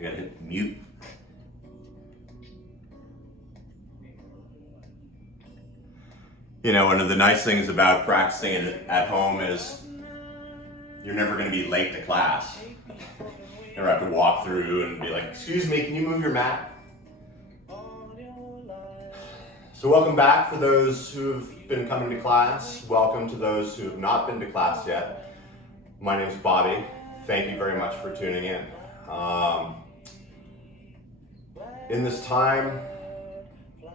I gotta hit mute. You know, one of the nice things about practicing it at home is you're never gonna be late to class. You never have to walk through and be like, excuse me, can you move your mat? So welcome back for those who've been coming to class. Welcome to those who have not been to class yet. My name's Bobby. Thank you very much for tuning in. In this time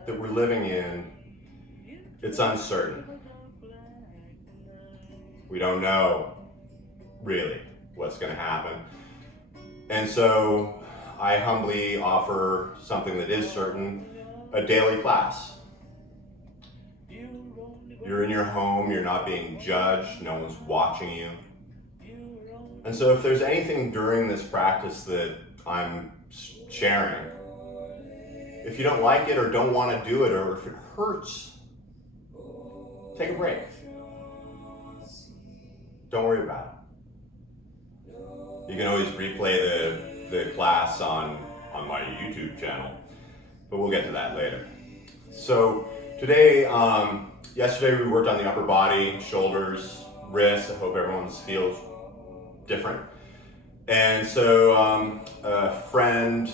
that we're living in, it's uncertain. We don't know really what's going to happen. And so I humbly offer something that is certain, a daily class. You're in your home, you're not being judged, no one's watching you. And so if there's anything during this practice that I'm sharing, if you don't like it or don't want to do it, or if it hurts, take a break. Don't worry about it. You can always replay the class on my YouTube channel, but we'll get to that later. So today, yesterday we worked on the upper body, shoulders, wrists. I hope everyone's feels different. And so a friend,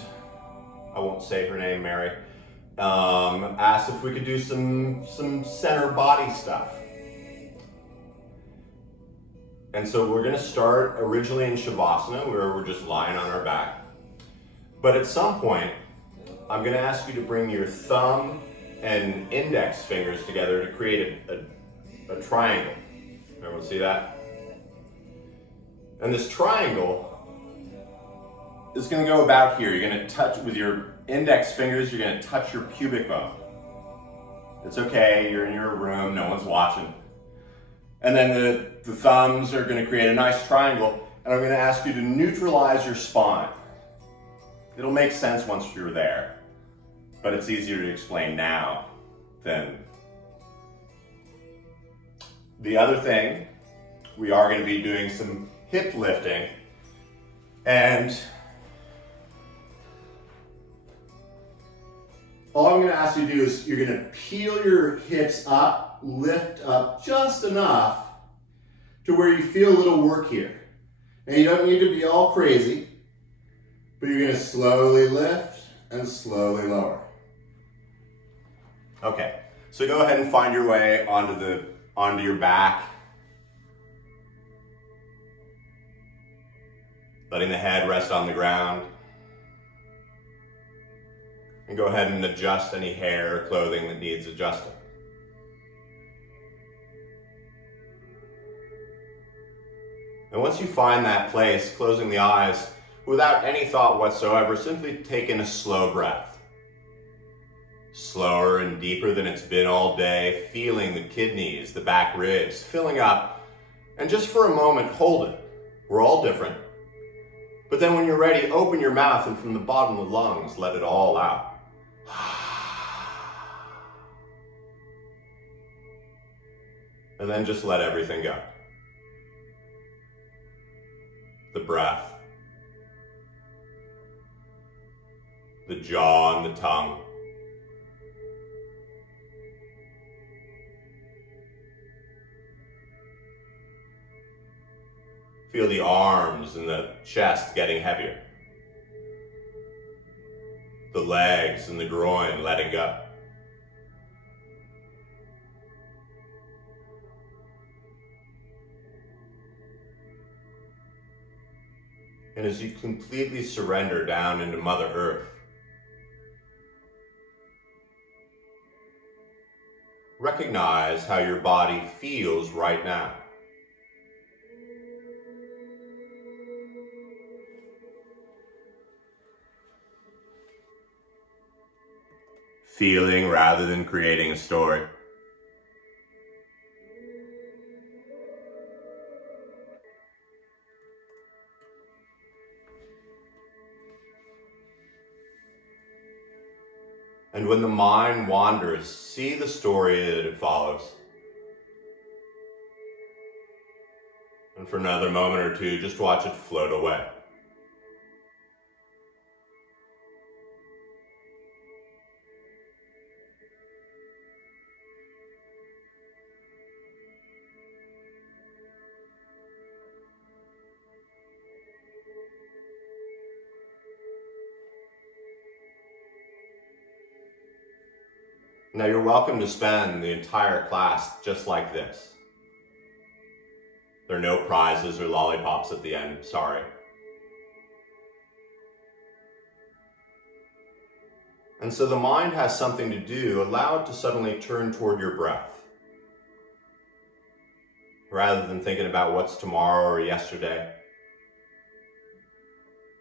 I won't say her name, Mary, asked if we could do some center body stuff. And so we're gonna start originally in Shavasana, where we're just lying on our back. But at some point, I'm gonna ask you to bring your thumb and index fingers together to create a triangle. Everyone see that? And this triangle is gonna go about here. You're gonna touch with your index fingers, you're gonna touch your pubic bone. It's okay, you're in your room, no one's watching. And then the thumbs are gonna create a nice triangle, and I'm gonna ask you to neutralize your spine. It'll make sense once you're there, but it's easier to explain now than. The other thing, we are gonna be doing some hip lifting, and all I'm gonna ask you to do is you're gonna peel your hips up, lift up just enough to where you feel a little work here. And you don't need to be all crazy, but you're gonna slowly lift and slowly lower. Okay, so go ahead and find your way onto your back. Letting the head rest on the ground. And go ahead and adjust any hair or clothing that needs adjusting. And once you find that place, closing the eyes, without any thought whatsoever, simply take in a slow breath. Slower and deeper than it's been all day, feeling the kidneys, the back ribs, filling up. And just for a moment, hold it. We're all different. But then when you're ready, open your mouth and from the bottom of the lungs, let it all out. And then just let everything go. The breath, the jaw and the tongue, feel the arms and the chest getting heavier, the legs and the groin letting go. And as you completely surrender down into Mother Earth, recognize how your body feels right now. Feeling rather than creating a story. And when the mind wanders, see the story that it follows. And for another moment or two, just watch it float away. Now you're welcome to spend the entire class just like this. There are no prizes or lollipops at the end, sorry. And so the mind has something to do. Allow it to suddenly turn toward your breath. Rather than thinking about what's tomorrow or yesterday.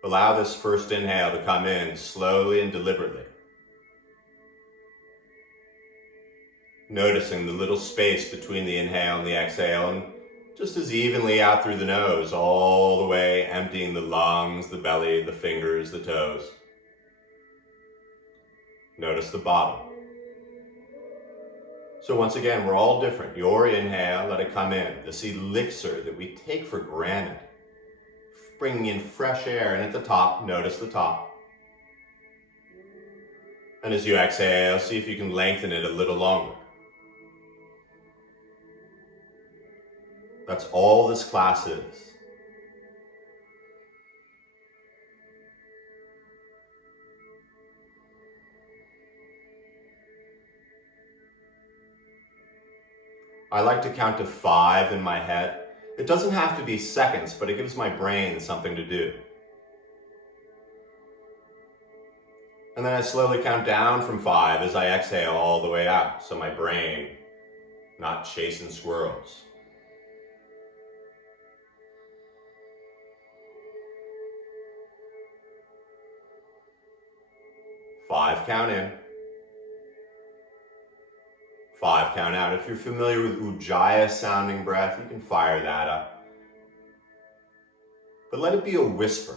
Allow this first inhale to come in slowly and deliberately. Noticing the little space between the inhale and the exhale, and just as evenly out through the nose, all the way emptying the lungs, the belly, the fingers, the toes. Notice the bottom. So once again, we're all different. Your inhale, let it come in. This elixir that we take for granted. Bringing in fresh air, and at the top, notice the top. And as you exhale, see if you can lengthen it a little longer. That's all this class is. I like to count to 5 in my head. It doesn't have to be seconds, but it gives my brain something to do. And then I slowly count down from 5 as I exhale all the way out, so my brain not chasing squirrels. 5 count in. 5 count out. If you're familiar with Ujjayi sounding breath, you can fire that up. But let it be a whisper.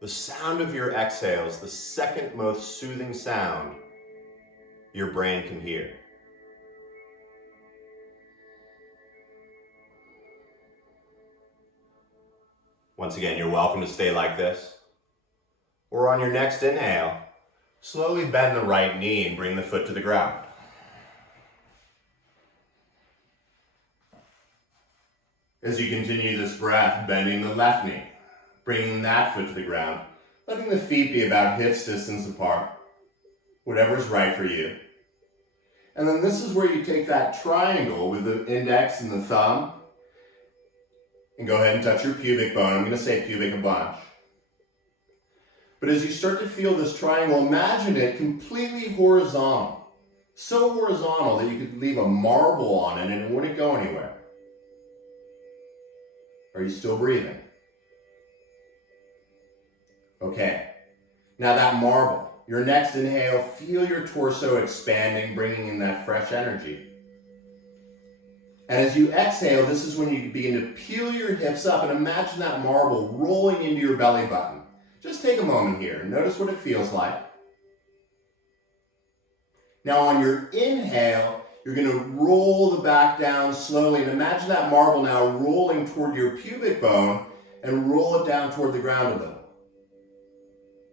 The sound of your exhale is the second most soothing sound your brain can hear. Once again, you're welcome to stay like this. Or on your next inhale, slowly bend the right knee and bring the foot to the ground. As you continue this breath, bending the left knee, bringing that foot to the ground, letting the feet be about hips distance apart, whatever's right for you. And then this is where you take that triangle with the index and the thumb, and go ahead and touch your pubic bone. I'm going to say pubic a bunch. But as you start to feel this triangle, imagine it completely horizontal. So horizontal that you could leave a marble on it and it wouldn't go anywhere. Are you still breathing? Okay. Now that marble, your next inhale, feel your torso expanding, bringing in that fresh energy. And as you exhale, this is when you begin to peel your hips up and imagine that marble rolling into your belly button. Just take a moment here and notice what it feels like. Now on your inhale, you're going to roll the back down slowly and imagine that marble now rolling toward your pubic bone and roll it down toward the ground a little.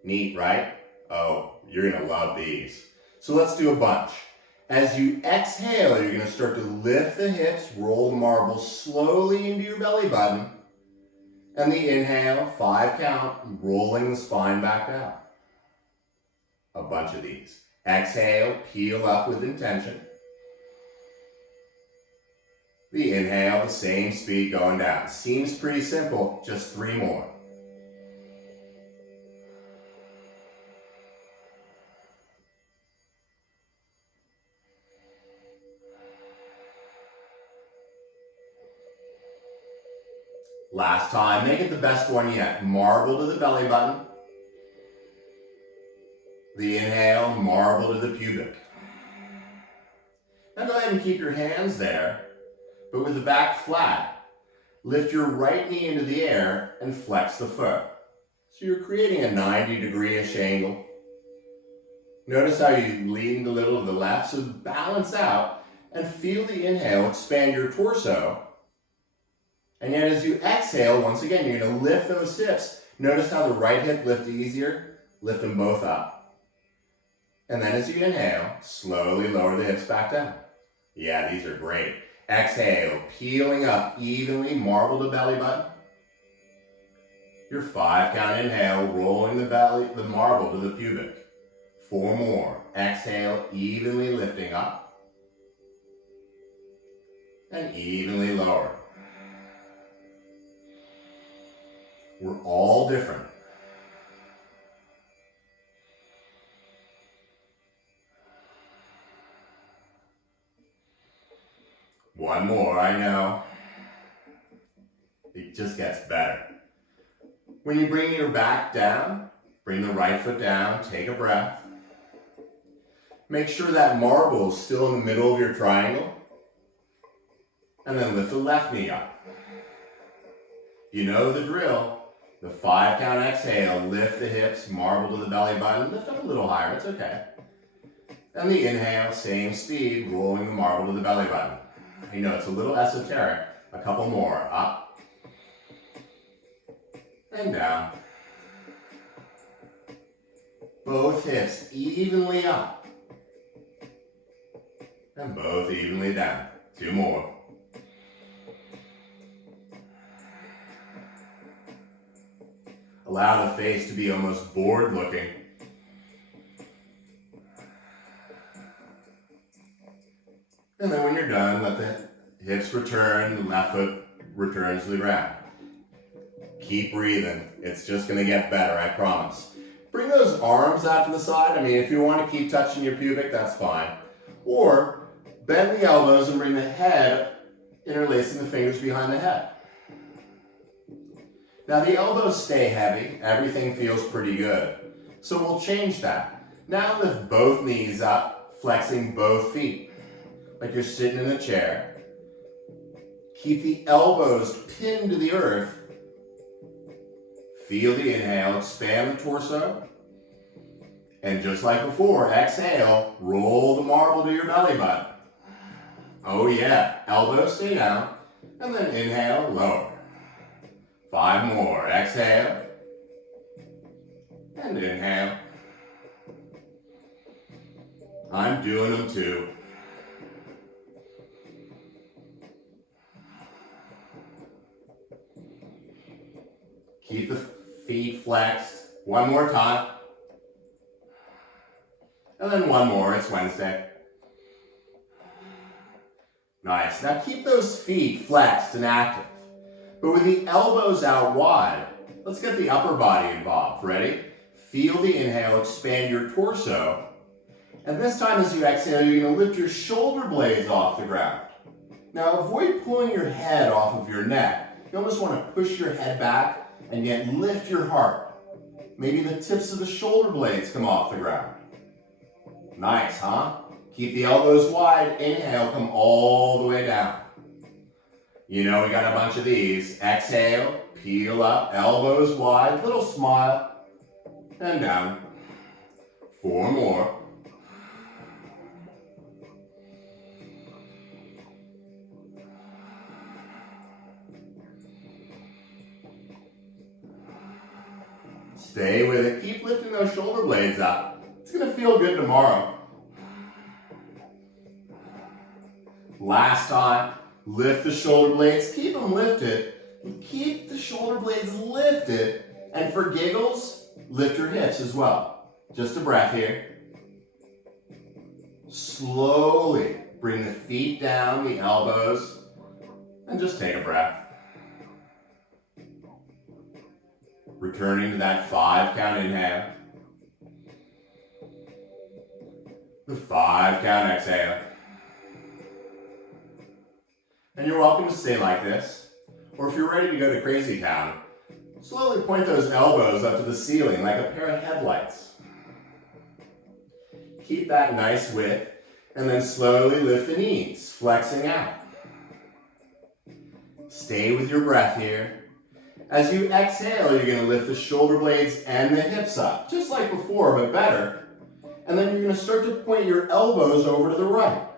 Neat, right? Oh, you're going to love these. So let's do a bunch. As you exhale, you're going to start to lift the hips, roll the marble slowly into your belly button. And the inhale, 5 count, rolling the spine back down. A bunch of these. Exhale, peel up with intention. The inhale, the same speed going down. Seems pretty simple, just 3 more. Last time, make it the best one yet. Marble to the belly button. The inhale, marble to the pubic. Now go ahead and keep your hands there, but with the back flat. Lift your right knee into the air and flex the foot. So you're creating a 90-degree-ish angle. Notice how you lean a little to the left, so balance out and feel the inhale, expand your torso. And yet as you exhale, once again, you're going to lift those hips. Notice how the right hip lifts easier. Lift them both up. And then as you inhale, slowly lower the hips back down. Yeah, these are great. Exhale, peeling up evenly, marble to belly button. Your 5 count inhale, rolling the marble to the pubic. 4 more. Exhale, evenly lifting up and evenly lower. We're all different. One more, I know. It just gets better. When you bring your back down, bring the right foot down, take a breath. Make sure that marble is still in the middle of your triangle. And then lift the left knee up. You know the drill. The 5 count exhale, lift the hips, marble to the belly button, lift up a little higher, it's okay. And the inhale, same speed, rolling the marble to the belly button. I know it's a little esoteric. A couple more, up and down. Both hips evenly up and both evenly down. 2 more. Allow the face to be almost bored looking. And then when you're done, let the hips return, the left foot returns to the ground. Keep breathing. It's just going to get better, I promise. Bring those arms out to the side. I mean, if you want to keep touching your pubic, that's fine. Or bend the elbows and bring the head, interlacing the fingers behind the head. Now the elbows stay heavy. Everything feels pretty good. So we'll change that. Now lift both knees up, flexing both feet. Like you're sitting in a chair. Keep the elbows pinned to the earth. Feel the inhale, expand the torso. And just like before, exhale, roll the marble to your belly button. Oh yeah, elbows stay down. And then inhale, lower. 5 more, exhale. And inhale. I'm doing them too. Keep the feet flexed. 1 more time. And then 1 more, it's Wednesday. Nice. Now keep those feet flexed and active. But with the elbows out wide, let's get the upper body involved. Ready? Feel the inhale, expand your torso. And this time as you exhale, you're going to lift your shoulder blades off the ground. Now avoid pulling your head off of your neck. You almost want to push your head back and yet lift your heart. Maybe the tips of the shoulder blades come off the ground. Nice, huh? Keep the elbows wide. Inhale, come all the way down. You know we got a bunch of these. Exhale, peel up, elbows wide, little smile, and down. 4 more. Stay with it. Keep lifting those shoulder blades up. It's going to feel good tomorrow. Last time, lift the shoulder blades. Keep them lifted. Keep the shoulder blades lifted. And for giggles, lift your hips as well. Just a breath here. Slowly bring the feet down, the elbows, and just take a breath. Returning to that 5 count inhale. The 5 count exhale. And you're welcome to stay like this. Or if you're ready to go to crazy town, slowly point those elbows up to the ceiling like a pair of headlights. Keep that nice width, and then slowly lift the knees, flexing out. Stay with your breath here. As you exhale, you're going to lift the shoulder blades and the hips up, just like before, but better. And then you're going to start to point your elbows over to the right.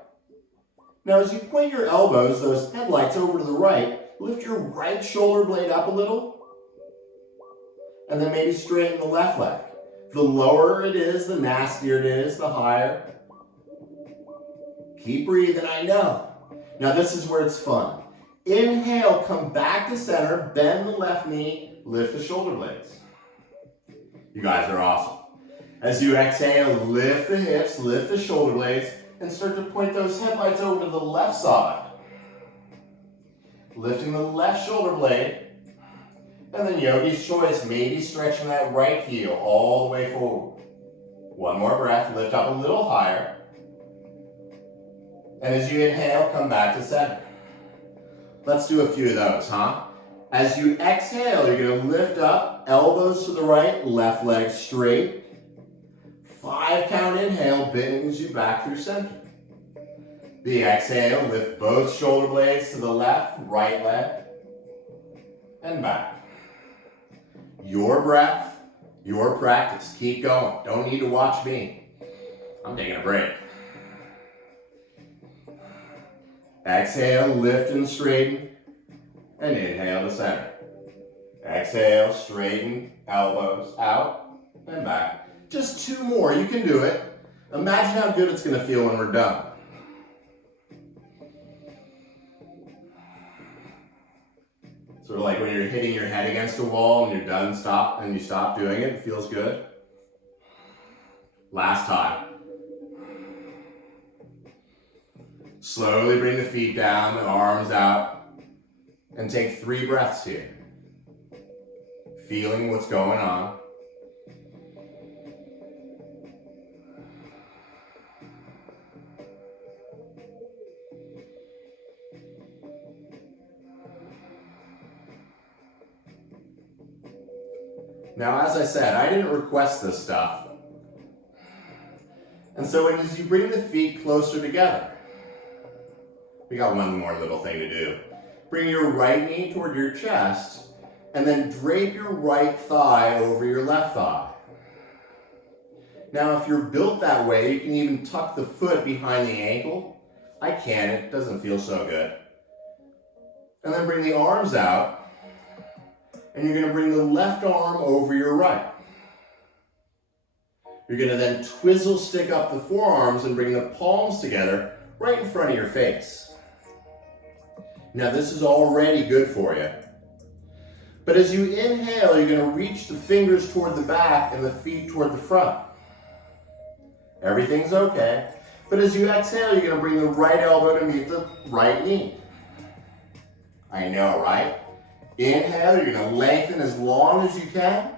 Now, as you point your elbows, those headlights over to the right, lift your right shoulder blade up a little, and then maybe straighten the left leg. The lower it is, the nastier it is, the higher. Keep breathing, I know. Now, this is where it's fun. Inhale, come back to center, bend the left knee, lift the shoulder blades. You guys are awesome. As you exhale, lift the hips, lift the shoulder blades, and start to point those headlights over to the left side. Lifting the left shoulder blade, and then yogi's choice, maybe stretching that right heel all the way forward. One more breath, lift up a little higher. And as you inhale, come back to center. Let's do a few of those, huh? As you exhale, you're gonna lift up, elbows to the right, left leg straight. 5 count inhale brings you back through center. The exhale, lift both shoulder blades to the left, right leg, and back. Your breath, your practice. Keep going. Don't need to watch me. I'm taking a break. Exhale, lift and straighten, and inhale to center. Exhale, straighten, elbows out, and back. Just 2 more, you can do it. Imagine how good it's gonna feel when we're done. Sort of like when you're hitting your head against a wall and you're done, and you stop doing it, it feels good. Last time. Slowly bring the feet down, the arms out, and take 3 breaths here. Feeling what's going on. Now, as I said, I didn't request this stuff. And so as you bring the feet closer together, we got one more little thing to do. Bring your right knee toward your chest, and then drape your right thigh over your left thigh. Now, if you're built that way, you can even tuck the foot behind the ankle. I can't, it doesn't feel so good. And then bring the arms out. And you're going to bring the left arm over your right. You're going to then twizzle stick up the forearms and bring the palms together right in front of your face. Now this is already good for you. But as you inhale, you're going to reach the fingers toward the back and the feet toward the front. Everything's okay. But as you exhale, you're going to bring the right elbow to meet the right knee. I know, right? Inhale, you're going to lengthen as long as you can.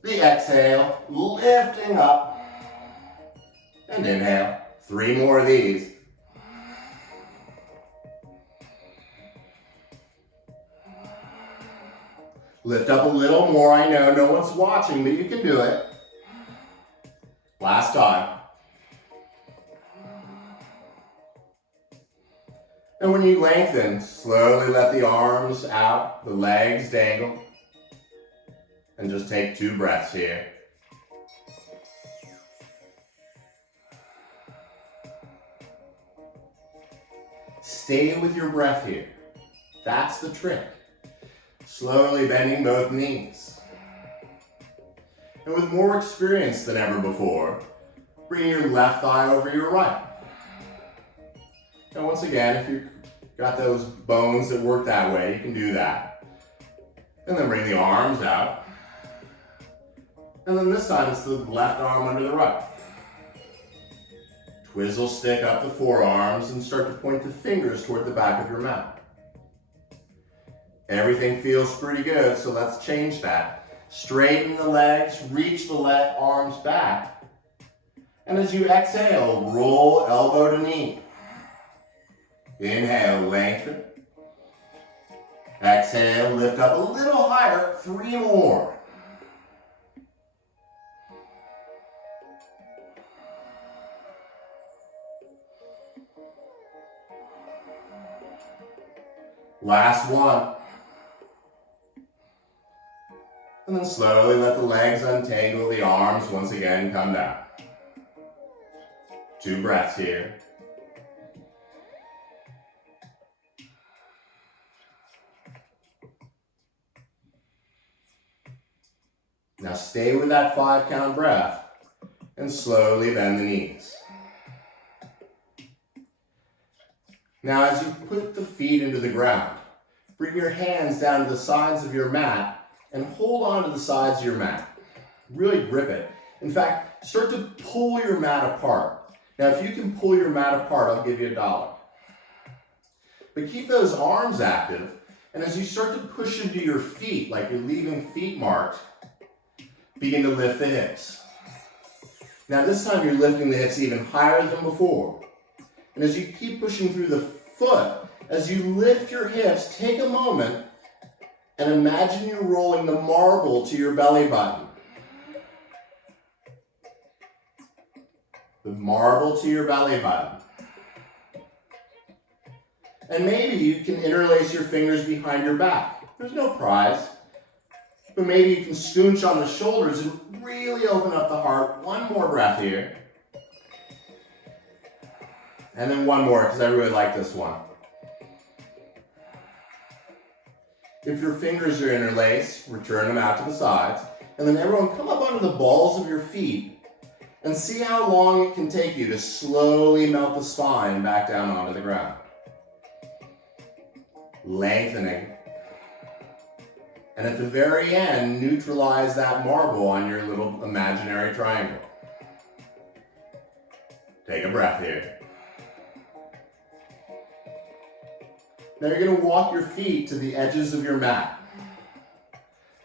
The exhale, lifting up. And inhale. 3 more of these. Lift up a little more. I know no one's watching, but you can do it. Last time. And when you lengthen, slowly let the arms out, the legs dangle. And just take 2 breaths here. Stay with your breath here. That's the trick. Slowly bending both knees. And with more experience than ever before, bring your left thigh over your right. And once again, if you've got those bones that work that way, you can do that. And then bring the arms out. And then this time it's the left arm under the right. Twizzle stick up the forearms and start to point the fingers toward the back of your mouth. Everything feels pretty good, so let's change that. Straighten the legs, reach the arms back. And as you exhale, roll elbow to knee. Inhale, lengthen. Exhale, lift up a little higher. 3 more. Last one. And then slowly let the legs untangle, the arms once again come down. 2 breaths here. Now stay with that 5 count breath and slowly bend the knees. Now as you put the feet into the ground, bring your hands down to the sides of your mat and hold on to the sides of your mat. Really grip it. In fact, start to pull your mat apart. Now, if you can pull your mat apart, I'll give you $1. But keep those arms active, and as you start to push into your feet, like you're leaving feet marks, begin to lift the hips. Now this time you're lifting the hips even higher than before. And as you keep pushing through the foot, as you lift your hips, take a moment and imagine you're rolling the marble to your belly button. The marble to your belly button. And maybe you can interlace your fingers behind your back. There's no prize. But maybe you can scooch on the shoulders and really open up the heart. One more breath here. And then one more, because I really like this one. If your fingers are interlaced, return them out to the sides. And then everyone come up onto the balls of your feet and see how long it can take you to slowly melt the spine back down onto the ground. Lengthening. And at the very end, neutralize that marble on your little imaginary triangle. Take a breath here. Now you're going to walk your feet to the edges of your mat.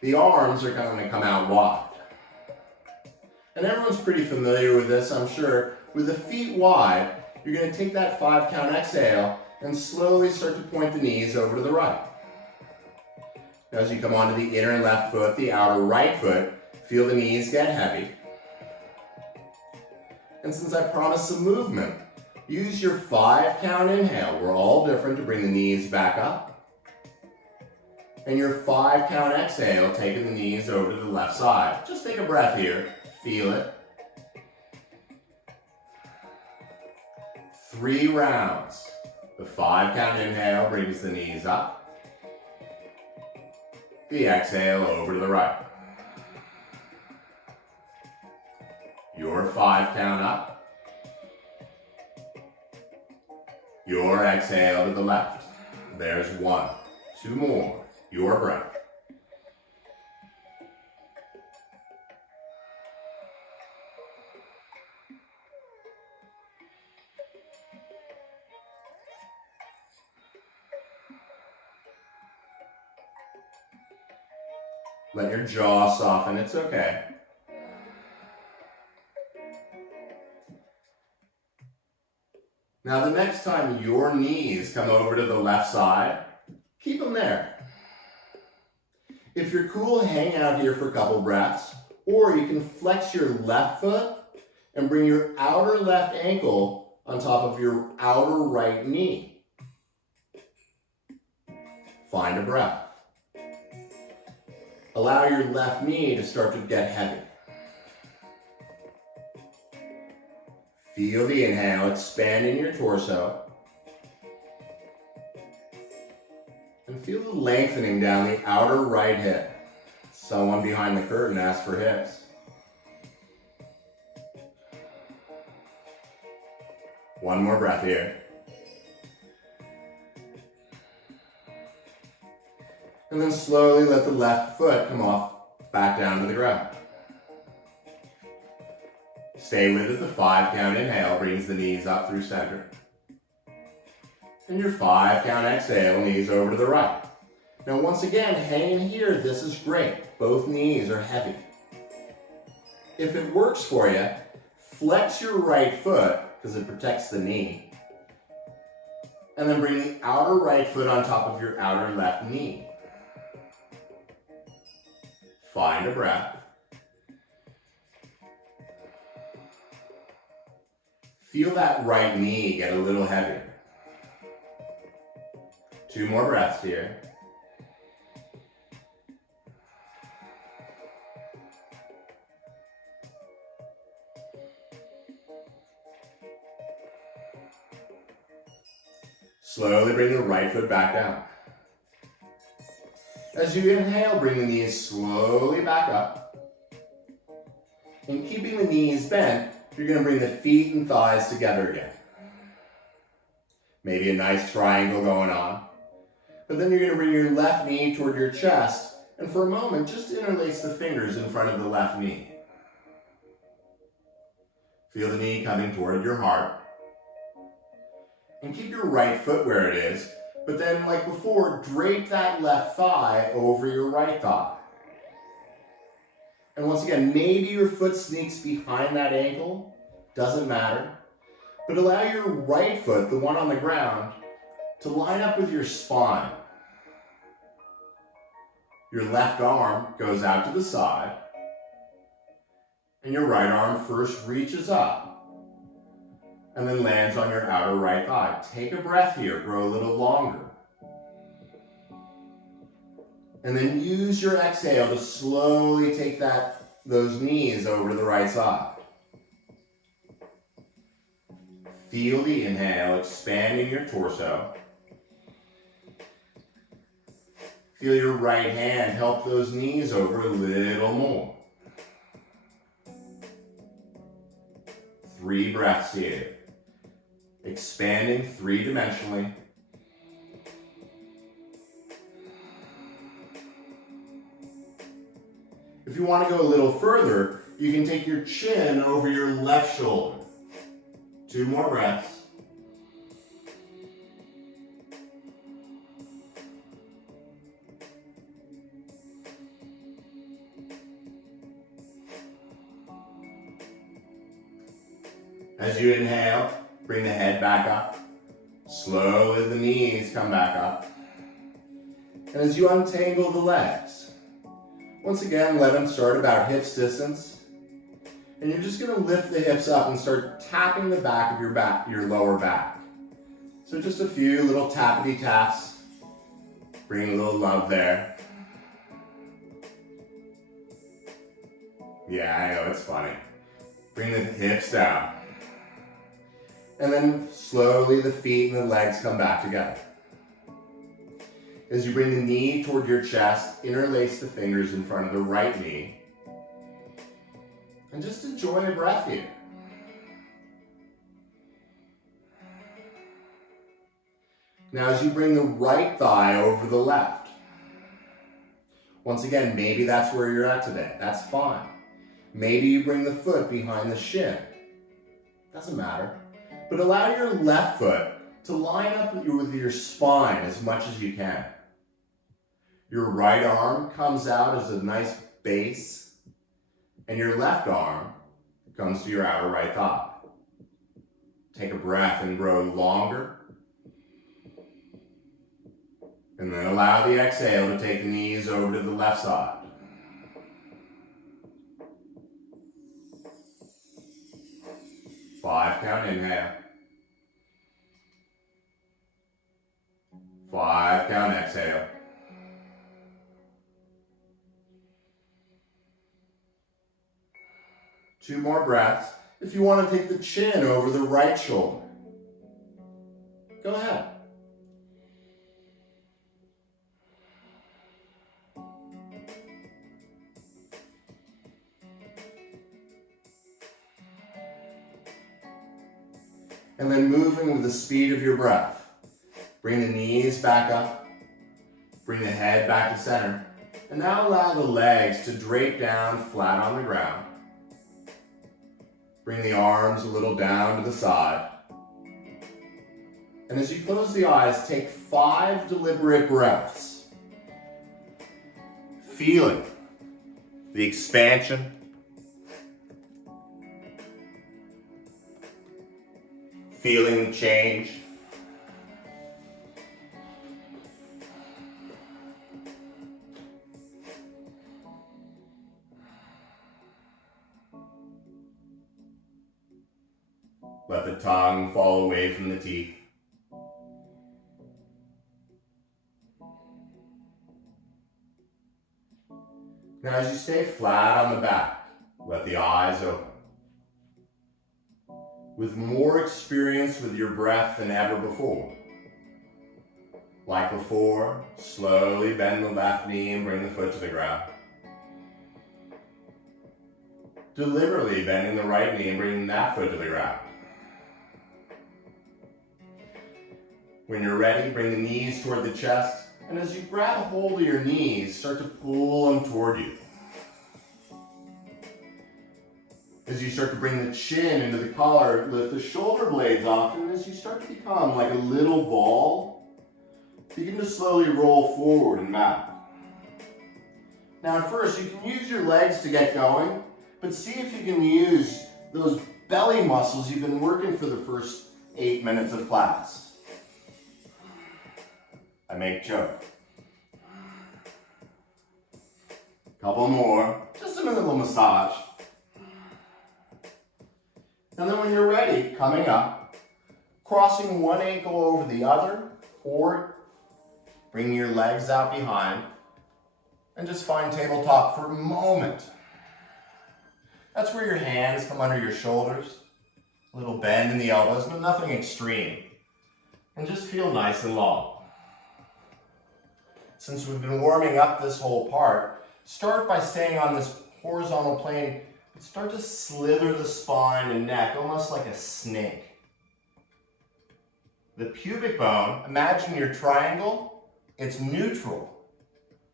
The arms are going to come out wide. And everyone's pretty familiar with this, I'm sure. With the feet wide, you're going to take that 5-count exhale and slowly start to point the knees over to the right. Now as you come onto the inner left foot, the outer right foot, feel the knees get heavy. And since I promised some movement, use your 5-count inhale. We're all different, to bring the knees back up. And your 5-count exhale, taking the knees over to the left side. Just take a breath here. Feel it. 3 rounds. The 5-count inhale brings the knees up. The exhale over to the right. Your 5-count up. Your exhale to the left. There's 1. 2 more. Your breath. Let your jaw soften, it's okay. Now the next time your knees come over to the left side, keep them there. If you're cool, hang out here for a couple breaths, or you can flex your left foot and bring your outer left ankle on top of your outer right knee. Find a breath. Allow your left knee to start to get heavy. Feel the inhale, expanding your torso. And feel the lengthening down the outer right hip. Someone behind the curtain asked for hips. One more breath here. And then slowly let the left foot come off back down to the ground. Stay with it. The 5-count inhale brings the knees up through center. And your 5-count exhale, knees over to the right. Now once again, hang in here. This is great. Both knees are heavy. If it works for you, flex your right foot because it protects the knee. And then bring the outer right foot on top of your outer left knee. Find a breath. Feel that right knee get a little heavier. 2 more breaths here. Slowly bring the right foot back down. As you inhale, bring the knees slowly back up. And keeping the knees bent, you're going to bring the feet and thighs together again. Maybe a nice triangle going on. But then you're going to bring your left knee toward your chest, and for a moment, just interlace the fingers in front of the left knee. Feel the knee coming toward your heart. And keep your right foot where it is, but then, like before, drape that left thigh over your right thigh. And once again, maybe your foot sneaks behind that ankle, doesn't matter, but allow your right foot, the one on the ground, to line up with your spine. Your left arm goes out to the side, and your right arm first reaches up, and then lands on your outer right thigh. Take a breath here, grow a little longer. And then use your exhale to slowly take those knees over to the right side. Feel the inhale, expanding your torso. Feel your right hand help those knees over a little more. 3 breaths here. Expanding 3-dimensionally. If you want to go a little further, you can take your chin over your left shoulder. 2 more breaths. As you inhale, bring the head back up. Slowly the knees come back up. And as you untangle the legs, once again, let them start about hips distance. And you're just gonna lift the hips up and start tapping the back of your lower back. So just a few little tappity taps. Bring a little love there. Yeah, I know, it's funny. Bring the hips down. And then slowly the feet and the legs come back together. As you bring the knee toward your chest, interlace the fingers in front of the right knee. And just enjoy a breath here. Now as you bring the right thigh over the left. Once again, maybe that's where you're at today. That's fine. Maybe you bring the foot behind the shin. Doesn't matter. But allow your left foot to line up with your spine as much as you can. Your right arm comes out as a nice base, and your left arm comes to your outer right thigh. Take a breath and grow longer. And then allow the exhale to take the knees over to the left side. Five count inhale. 5 count exhale. Two more breaths. If you want to take the chin over the right shoulder, go ahead. And then moving with the speed of your breath. Bring the knees back up. Bring the head back to center. And now allow the legs to drape down flat on the ground. Bring the arms a little down to the side. And as you close the eyes, take 5 deliberate breaths. Feeling the expansion. Feeling the change. Let the tongue fall away from the teeth. Now as you stay flat on the back, let the eyes open. With more experience with your breath than ever before. Like before, slowly bend the left knee and bring the foot to the ground. Deliberately bending the right knee and bringing that foot to the ground. When you're ready, bring the knees toward the chest, and as you grab a hold of your knees, start to pull them toward you. As as you start to bring the chin into the collar, lift the shoulder blades off, and as you start to become like a little ball, begin to slowly roll forward and back. Now at first, you can use your legs to get going, but see if you can use those belly muscles you've been working for the first 8 minutes of class. I make joke. Couple more, just a little massage. And then when you're ready, coming up, crossing one ankle over the other, forward, bring your legs out behind, and just find tabletop for a moment. That's where your hands come under your shoulders, a little bend in the elbows, but nothing extreme. And just feel nice and long. Since we've been warming up this whole part, start by staying on this horizontal plane, and start to slither the spine and neck, almost like a snake. The pubic bone, imagine your triangle, it's neutral.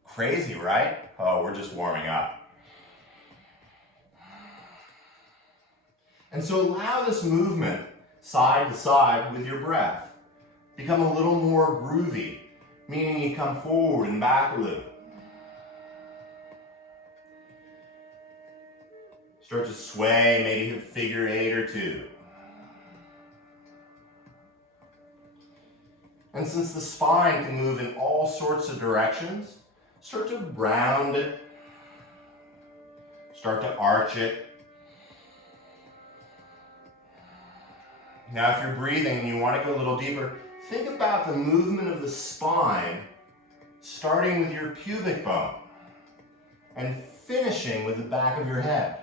Crazy, right? Oh, we're just warming up. And so allow this movement side to side with your breath. Become a little more groovy, meaning you come forward and back a little. Start to sway, maybe hit figure 8 or 2. And since the spine can move in all sorts of directions, start to round it, start to arch it. Now if you're breathing and you want to go a little deeper, think about the movement of the spine, starting with your pubic bone and finishing with the back of your head.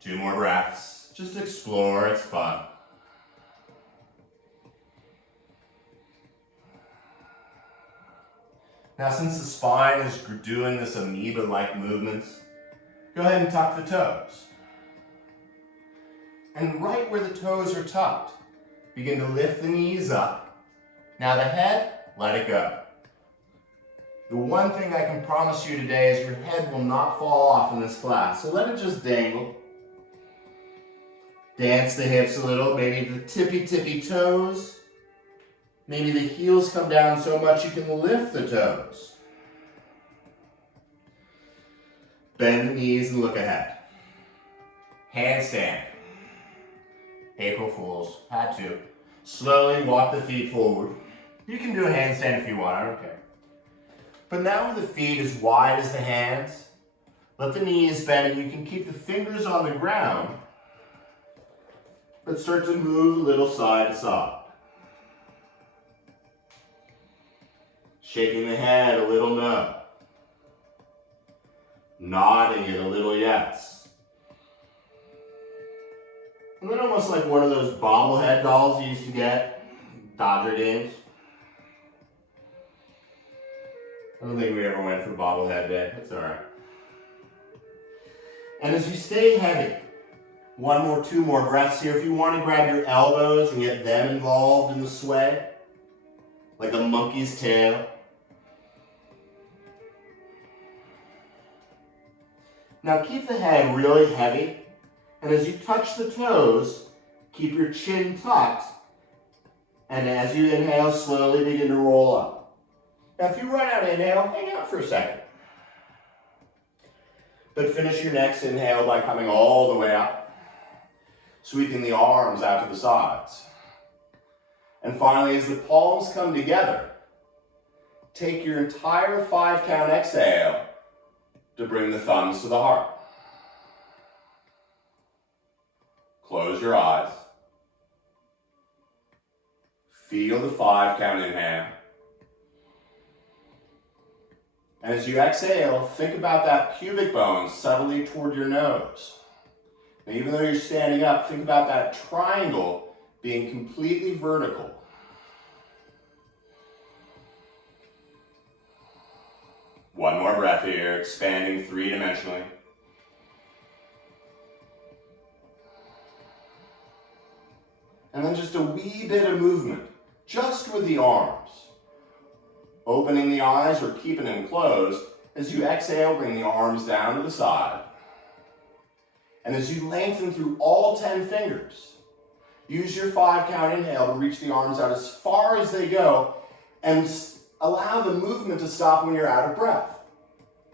2 more breaths. Just explore, it's fun. Now since the spine is doing this amoeba-like movements, go ahead and tuck the toes. And right where the toes are tucked, begin to lift the knees up. Now the head, let it go. The one thing I can promise you today is your head will not fall off in this class, so let it just dangle. Dance the hips a little, maybe the tippy toes. Maybe the heels come down so much you can lift the toes. Bend the knees and look ahead. Handstand. April Fools, had to. Slowly walk the feet forward. You can do a handstand if you want, I don't care. But now with the feet as wide as the hands, let the knees bend and you can keep the fingers on the ground, but start to move a little side to side. Shaking the head a little no. Nodding it a little yes. And then almost like one of those bobblehead dolls you used to get, Dodger games. I don't think we ever went for bobblehead day, it's alright. And as you stay heavy, 2 more breaths here. If you want to grab your elbows and get them involved in the sway, like a monkey's tail. Now keep the head really heavy, and as you touch the toes, keep your chin tucked, and as you inhale, slowly begin to roll up. Now if you run out of inhale, hang out for a second. But finish your next inhale by coming all the way up, sweeping the arms out to the sides. And finally, as the palms come together, take your entire 5-count exhale to bring the thumbs to the heart. Close your eyes. Feel the 5-count inhale. And as you exhale, think about that pubic bone subtly toward your nose. Now, even though you're standing up, think about that triangle being completely vertical. One more breath here, expanding 3-dimensionally. And then just a wee bit of movement, just with the arms. Opening the eyes or keeping them closed As you exhale, bring the arms down to the side. And as you lengthen through all 10 fingers, use your 5 count inhale to reach the arms out as far as they go and allow the movement to stop when you're out of breath.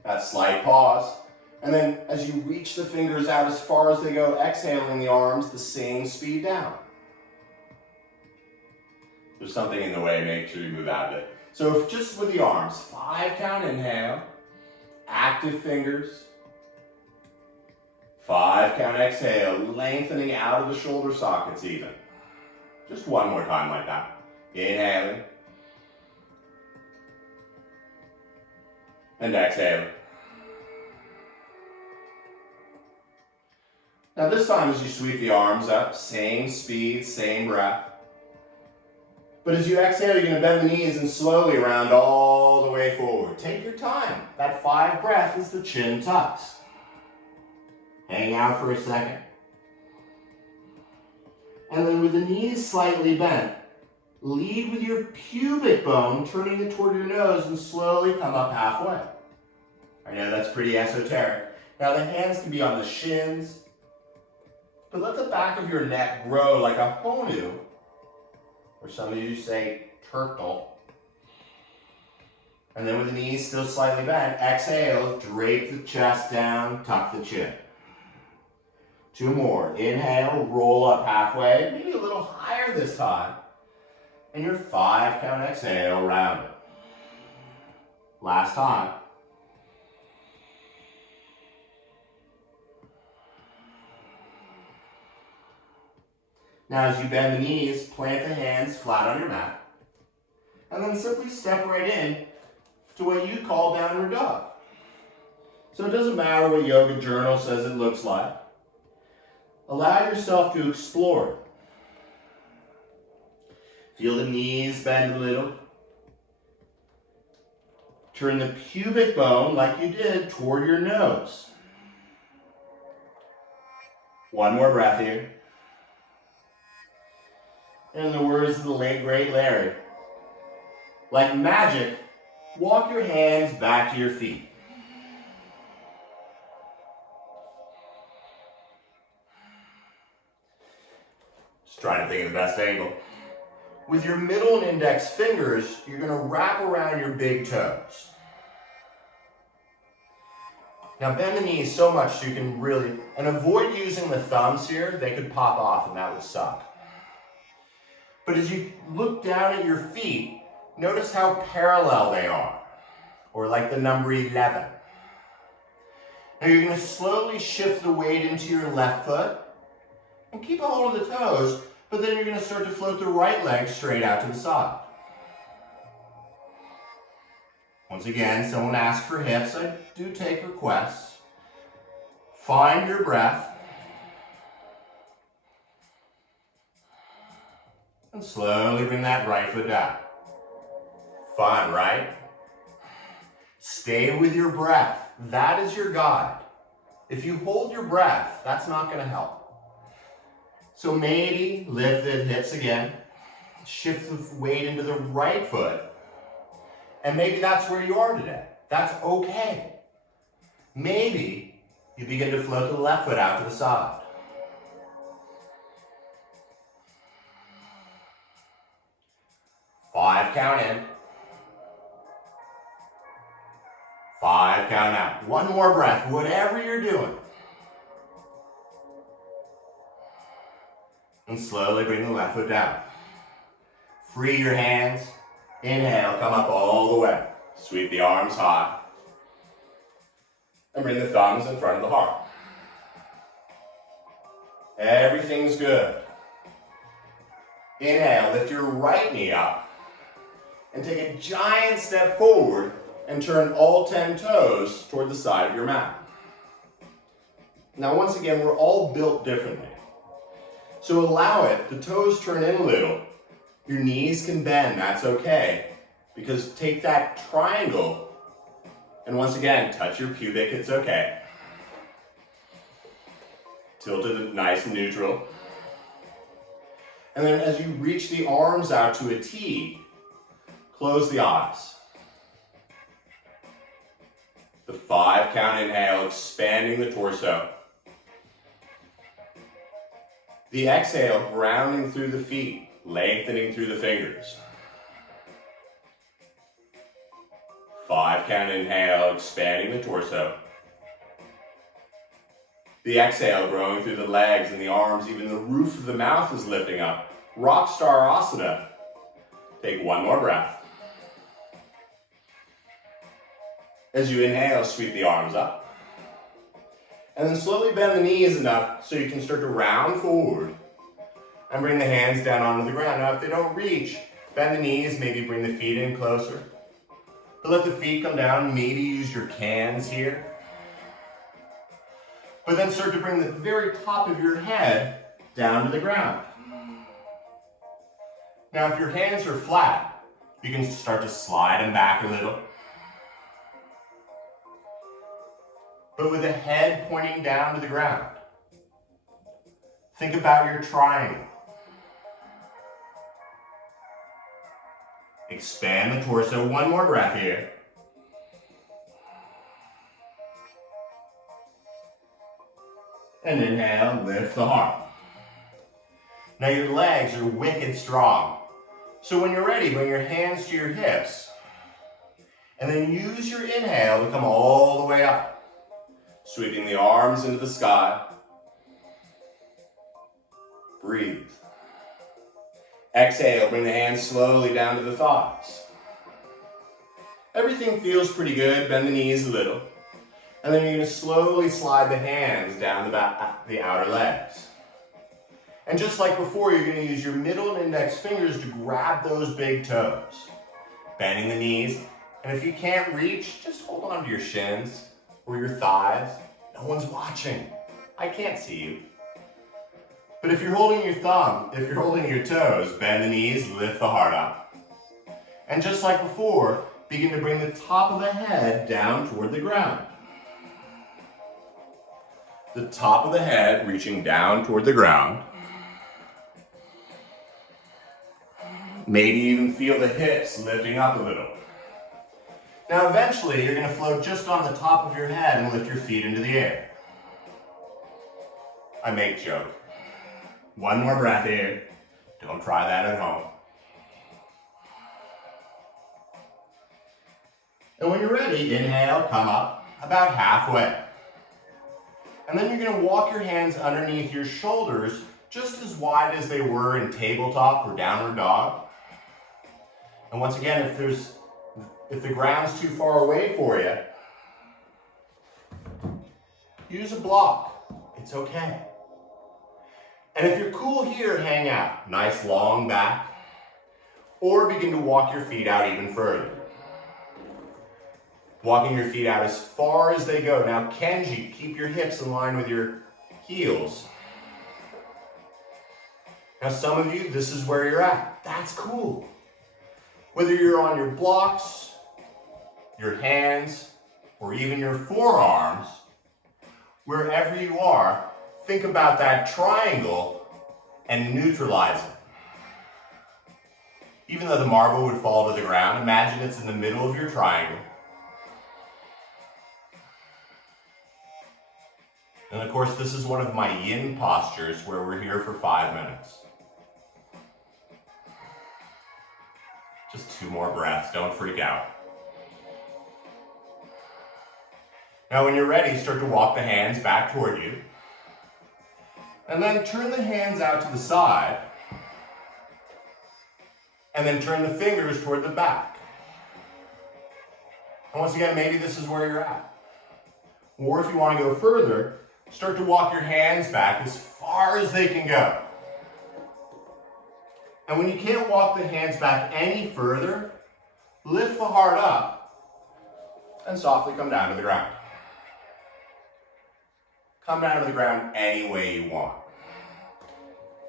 That slight pause. And then as you reach the fingers out as far as they go, exhaling the arms the same speed down. If there's something in the way, make sure you move out of it. So if just with the arms, 5 count inhale, active fingers, 5 count exhale, lengthening out of the shoulder sockets even. Just one more time like that. Inhaling. And exhaling. Now this time as you sweep the arms up, same speed, same breath. But as you exhale, you're going to bend the knees and slowly round all the way forward. Take your time. That 5 breath is the chin tucks. Hang out for a second. And then with the knees slightly bent, lead with your pubic bone, turning it toward your nose and slowly come up halfway. I know that's pretty esoteric. Now the hands can be on the shins, but let the back of your neck grow like a honu, or some of you say turtle. And then with the knees still slightly bent, exhale, drape the chest down, tuck the chin. 2 more. Inhale, roll up halfway, maybe a little higher this time. And your 5 count exhale, round it. Last time. Now as you bend the knees, plant the hands flat on your mat. And then simply step right in to what you call downward dog. So it doesn't matter what yoga journal says it looks like. Allow yourself to explore it. Feel the knees bend a little. Turn the pubic bone, like you did, toward your nose. One more breath here. In the words of the late, great Larry, like magic, walk your hands back to your feet. Just trying to think of the best angle. With your middle and index fingers, you're going to wrap around your big toes. Now bend the knees so much so you can really, and avoid using the thumbs here, they could pop off and that would suck. But as you look down at your feet, notice how parallel they are, or like the number 11. Now you're going to slowly shift the weight into your left foot, and keep a hold of the toes, but then you're going to start to float the right leg straight out to the side. Once again, someone asked for hips. I do take requests. Find your breath. And slowly bring that right foot down. Fun, right? Stay with your breath. That is your guide. If you hold your breath, that's not going to help. So maybe lift the hips again. Shift the weight into the right foot. And maybe that's where you are today. That's okay. Maybe you begin to float the left foot out to the side. Five count in. 5 count out. One more breath, whatever you're doing. And slowly bring the left foot down. Free your hands. Inhale, come up all the way. Sweep the arms high. And bring the thumbs in front of the heart. Everything's good. Inhale, lift your right knee up. And take a giant step forward and turn all 10 toes toward the side of your mat. Now once again, we're all built differently. So allow it, the toes turn in a little. Your knees can bend, that's okay. Because take that triangle and once again, touch your pubic, it's okay. Tilt it nice and neutral. And then as you reach the arms out to a T, close the eyes. The 5 count inhale, expanding the torso. The exhale, grounding through the feet, lengthening through the fingers. 5 count inhale, expanding the torso. The exhale, growing through the legs and the arms, even the roof of the mouth is lifting up. Rock Star Asana. Take 1 more breath. As you inhale, sweep the arms up. And then slowly bend the knees enough so you can start to round forward and bring the hands down onto the ground. Now, if they don't reach, bend the knees, maybe bring the feet in closer. But let the feet come down, maybe use your cans here. But then start to bring the very top of your head down to the ground. Now, if your hands are flat, you can start to slide them back a little. But with the head pointing down to the ground. Think about your triangle. Expand the torso. 1 more breath here. And inhale, lift the heart. Now your legs are wicked strong. So when you're ready, bring your hands to your hips. And then use your inhale to come all the way up. Sweeping the arms into the sky. Breathe. Exhale, bring the hands slowly down to the thighs. Everything feels pretty good. Bend the knees a little. And then you're going to slowly slide the hands down the outer legs. And just like before, you're going to use your middle and index fingers to grab those big toes. Bending the knees. And if you can't reach, just hold on to your shins or your thighs. No one's watching. I can't see you. But if you're holding your thumb, if you're holding your toes, bend the knees, lift the heart up. And just like before, begin to bring the top of the head down toward the ground. The top of the head reaching down toward the ground. Maybe even feel the hips lifting up a little. Now eventually you're going to float just on the top of your head and lift your feet into the air. I make joke. 1 more breath here. Don't try that at home. And when you're ready, inhale, come up about halfway. And then you're going to walk your hands underneath your shoulders just as wide as they were in tabletop or downward dog. And once again, if the ground's too far away for you, use a block. It's okay. And if you're cool here, hang out. Nice long back. Or begin to walk your feet out even further. Walking your feet out as far as they go. Now, Kenji, keep your hips in line with your heels. Now, some of you, this is where you're at. That's cool. Whether you're on your blocks, your hands, or even your forearms, wherever you are, think about that triangle and neutralize it. Even though the marble would fall to the ground, imagine it's in the middle of your triangle. And of course, this is one of my yin postures where we're here for 5 minutes. Just 2 more breaths, don't freak out. Now when you're ready, start to walk the hands back toward you. And then turn the hands out to the side. And then turn the fingers toward the back. And once again, maybe this is where you're at. Or if you want to go further, start to walk your hands back as far as they can go. And when you can't walk the hands back any further, lift the heart up and softly come down to the ground. Come down to the ground any way you want.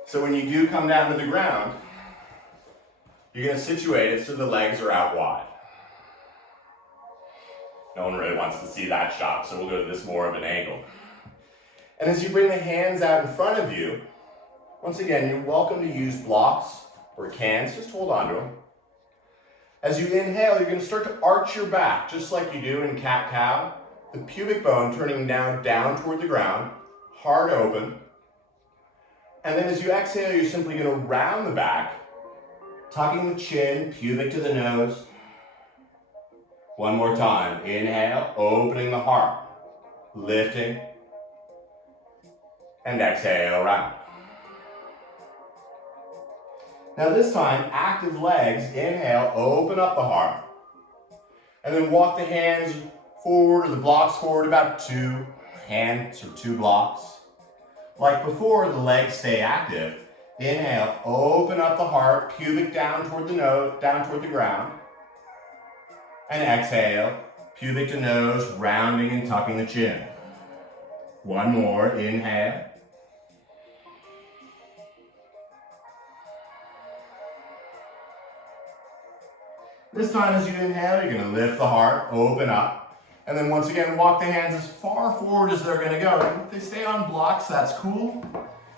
So when you do come down to the ground, you're going to situate it so the legs are out wide. No one really wants to see that shot, so we'll go to this more of an angle. And as you bring the hands out in front of you, once again, you're welcome to use blocks or cans. Just hold on to them. As you inhale, you're going to start to arch your back, just like you do in cat-cow. the pubic bone turning down toward the ground, heart open. And then as you exhale, you're simply going to round the back, tucking the chin, pubic to the nose. One more time. Inhale, opening the heart, lifting, and exhale, round. Now this time, active legs. Inhale, open up the heart. And then walk the hands forward, or the blocks forward about 2 hands or 2 blocks. Like before, the legs stay active. Inhale, open up the heart, pubic down toward the nose, down toward the ground. And exhale, pubic to nose, rounding and tucking the chin. One more, inhale. This time as you inhale, you're going to lift the heart, open up, and then once again, walk the hands as far forward as they're going to go. And if they stay on blocks, that's cool.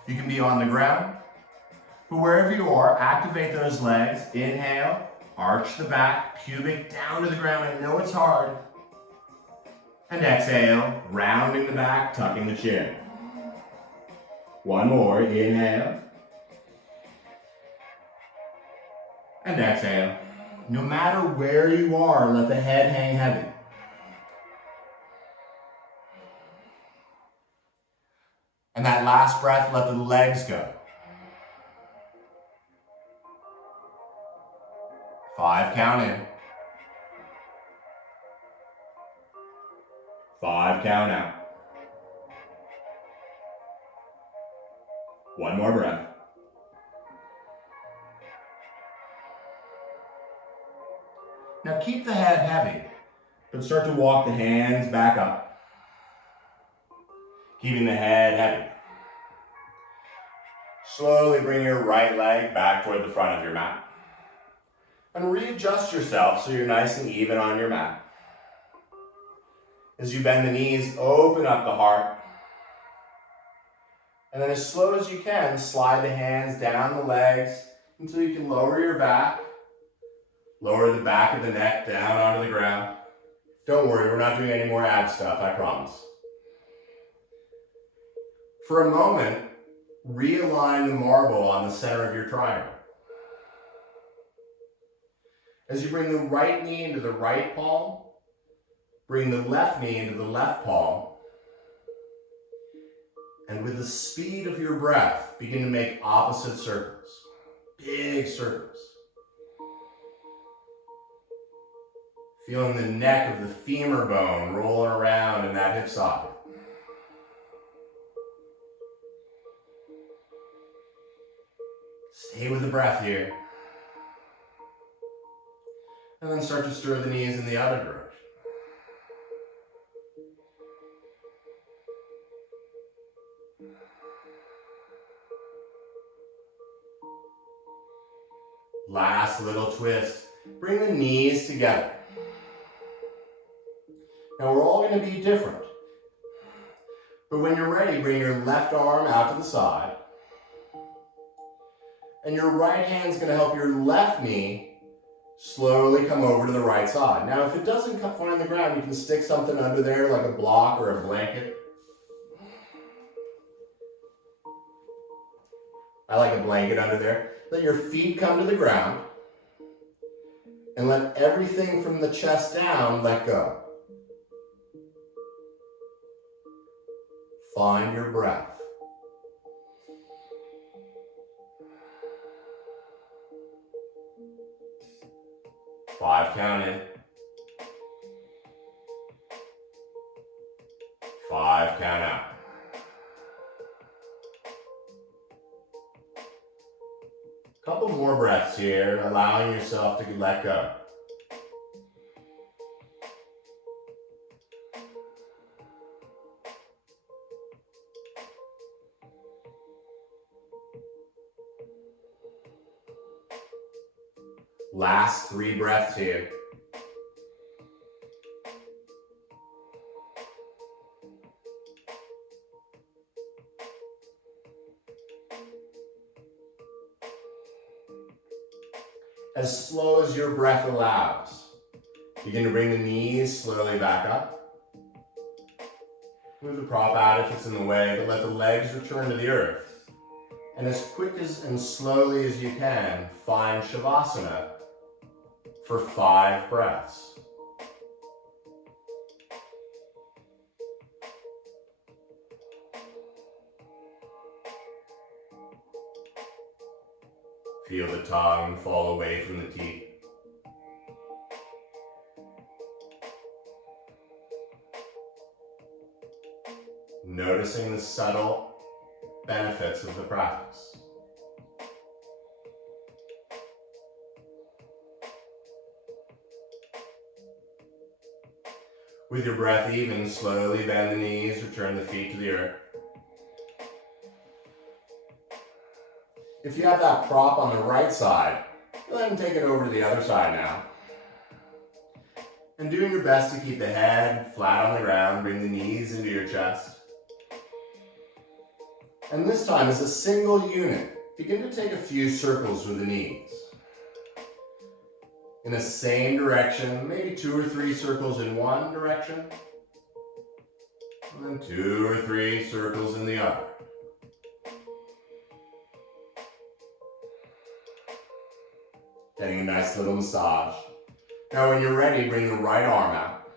You can be on the ground. But wherever you are, activate those legs. Inhale, arch the back, pubic down to the ground. I know it's hard. And exhale, rounding the back, tucking the chin. One more, inhale. And exhale. No matter where you are, let the head hang heavy. And that last breath, let the legs go. 5 count in. 5 count out. One more breath. Now keep the head heavy, but start to walk the hands back up. Keeping the head heavy. Slowly bring your right leg back toward the front of your mat. And readjust yourself so you're nice and even on your mat. As you bend the knees, open up the heart. And then as slow as you can, slide the hands down the legs until you can lower your back. Lower the back of the neck down onto the ground. Don't worry, we're not doing any more ab stuff, I promise. For a moment, realign the marble on the center of your triangle. As you bring the right knee into the right palm, bring the left knee into the left palm, and with the speed of your breath, begin to make opposite circles, big circles. Feeling the neck of the femur bone rolling around in that hip socket. Stay with the breath here. And then start to stir the knees in the other direction. Last little twist. Bring the knees together. Now we're all going to be different. But when you're ready, bring your left arm out to the side. And your right hand's going to help your left knee slowly come over to the right side. Now if it doesn't find the ground, you can stick something under there like a block or a blanket. I like a blanket under there. Let your feet come to the ground. And let everything from the chest down let go. Find your breath. Five count in. 5 count out. Couple more breaths here, allowing yourself to let go. Last 3 breaths here. As slow as your breath allows, begin to bring the knees slowly back up. Move the prop out if it's in the way, but let the legs return to the earth. And as quick and slowly as you can, find Shavasana for 5 breaths. Feel the tongue fall away from the teeth. Noticing the subtle benefits of the practice. With your breath even, slowly bend the knees, return the feet to the earth. If you have that prop on the right side, go ahead and take it over to the other side now. And doing your best to keep the head flat on the ground, bring the knees into your chest. And this time, as a single unit, begin to take a few circles with the knees. In the same direction, maybe 2 or 3 circles in one direction, and then 2 or 3 circles in the other. Getting a nice little massage. Now when you're ready, bring the right arm out.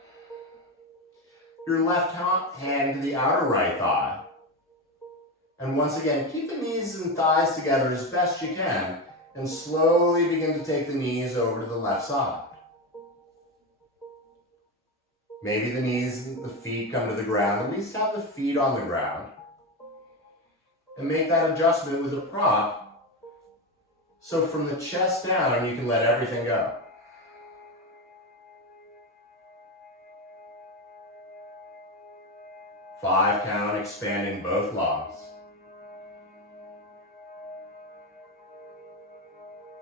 Your left hand to the outer right thigh. And once again, keep the knees and thighs together as best you can, and slowly begin to take the knees over to the left side. Maybe the knees and the feet come to the ground. At least have the feet on the ground. And make that adjustment with a prop. So from the chest down, you can let everything go. Five count, expanding both lungs.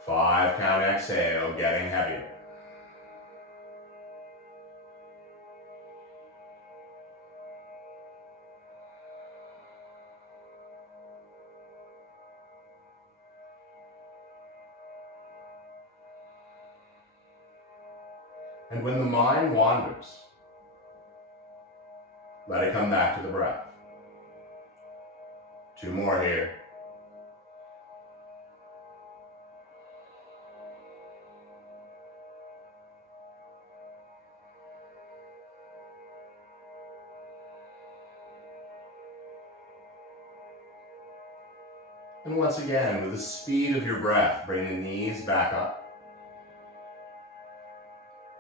5 count, exhale, getting heavier. And when the mind wanders, let it come back to the breath. 2 more here. And once again, with the speed of your breath, bring the knees back up.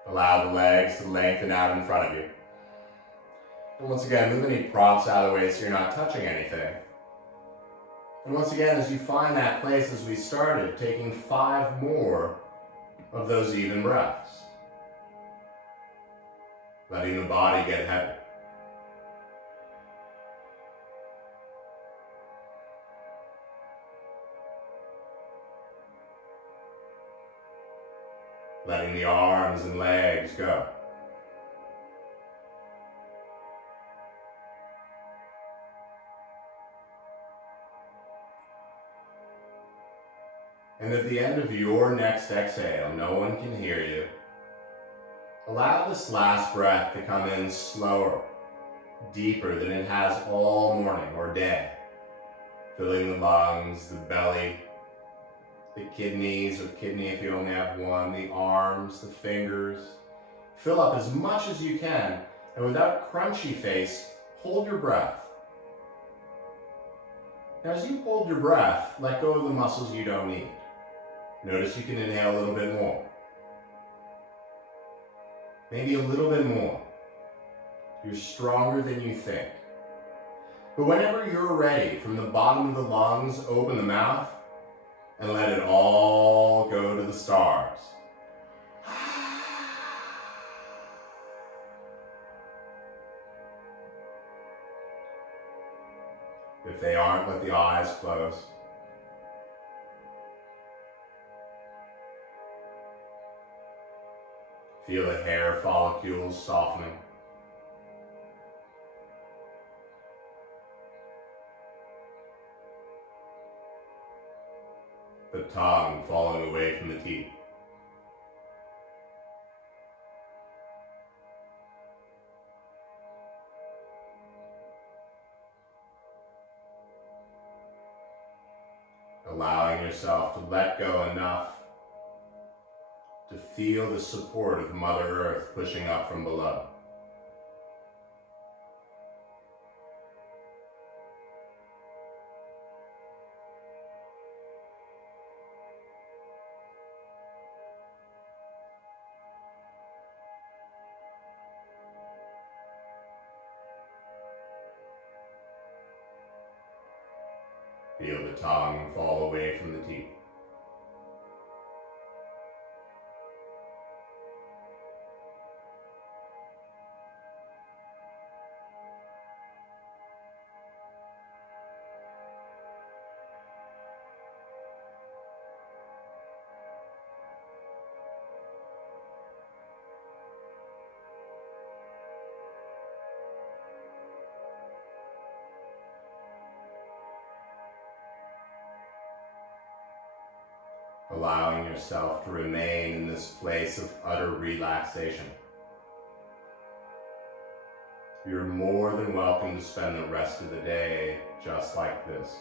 Allow the legs to lengthen out in front of you. And once again, move any props out of the way so you're not touching anything. And once again, as you find that place as we started, taking 5 more of those even breaths. Letting the body get heavy. Letting the arms and legs go. And at the end of your next exhale, no one can hear you. Allow this last breath to come in slower, deeper than it has all morning or day. Filling the lungs, the belly, the kidneys, or kidney if you only have one, the arms, the fingers. Fill up as much as you can, and without crunchy face, hold your breath. Now as you hold your breath, let go of the muscles you don't need. Notice you can inhale a little bit more. Maybe a little bit more. You're stronger than you think. But whenever you're ready, from the bottom of the lungs, open the mouth, and let it all go to the stars. If they aren't, let the eyes close. Feel the hair follicles softening. The tongue falling away from the teeth. allowing yourself to let go enough to feel the support of Mother Earth pushing up from below. Feel the tongue fall away from the teeth. Allowing yourself to remain in this place of utter relaxation. You're more than welcome to spend the rest of the day just like this.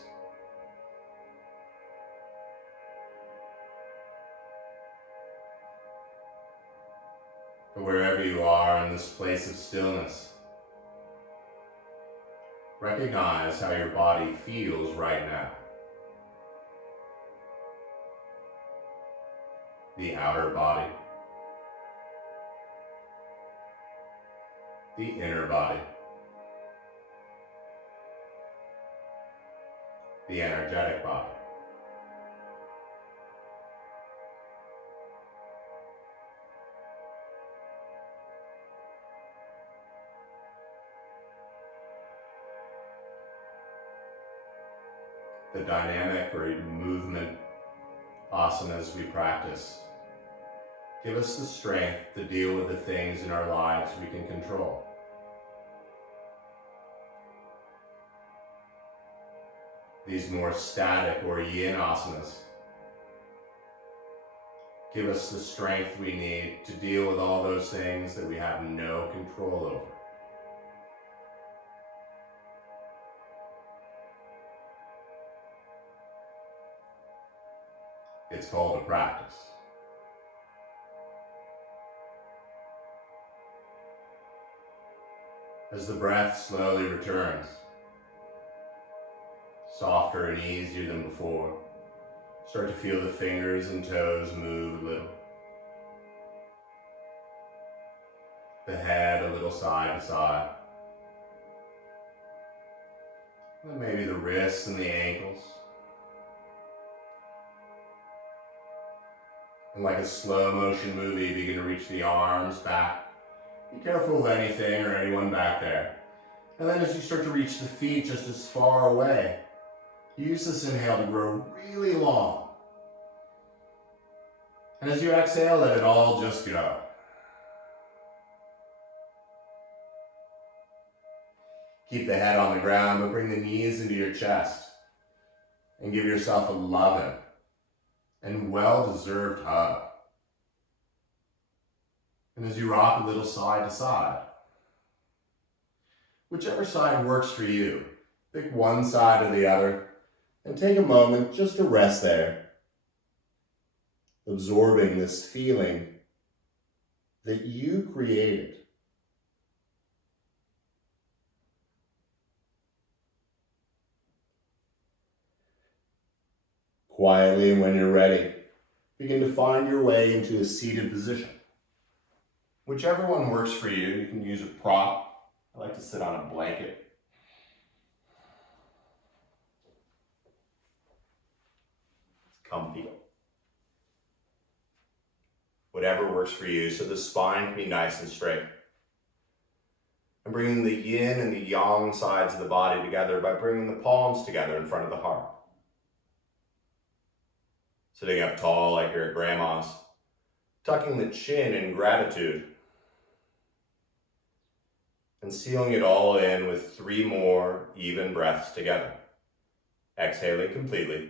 But wherever you are in this place of stillness, recognize how your body feels right now. The outer body, the inner body, the energetic body. The dynamic or movement asanas we practice give us the strength to deal with the things in our lives we can control. These more static or yin asanas give us the strength we need to deal with all those things that we have no control over. It's called a practice. As the breath slowly returns, softer and easier than before, start to feel the fingers and toes move a little. The head a little side to side. And maybe the wrists and the ankles. And like a slow motion movie, begin to reach the arms back. Be careful of anything or anyone back there. And then as you start to reach the feet just as far away, use this inhale to grow really long. And as you exhale, let it all just go. Keep the head on the ground, but bring the knees into your chest. And give yourself a loving and well-deserved hug. And as you rock a little side to side, whichever side works for you, pick one side or the other and take a moment just to rest there, absorbing this feeling that you created. Quietly, and when you're ready, begin to find your way into a seated position. Whichever one works for you, you can use a prop. I like to sit on a blanket. It's comfy. Whatever works for you, so the spine can be nice and straight. And bringing the yin and the yang sides of the body together by bringing the palms together in front of the heart. Sitting up tall like you're at grandma's, tucking the chin in gratitude, and sealing it all in with 3 more even breaths together. Exhaling completely.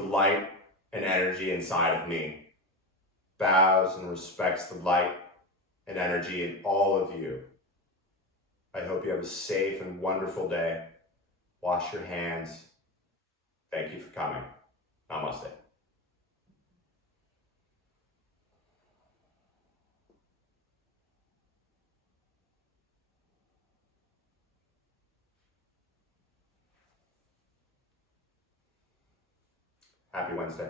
the light and energy inside of me, bows and respects the light and energy in all of you. I hope you have a safe and wonderful day. Wash your hands. Thank you for coming. Namaste. Happy Wednesday.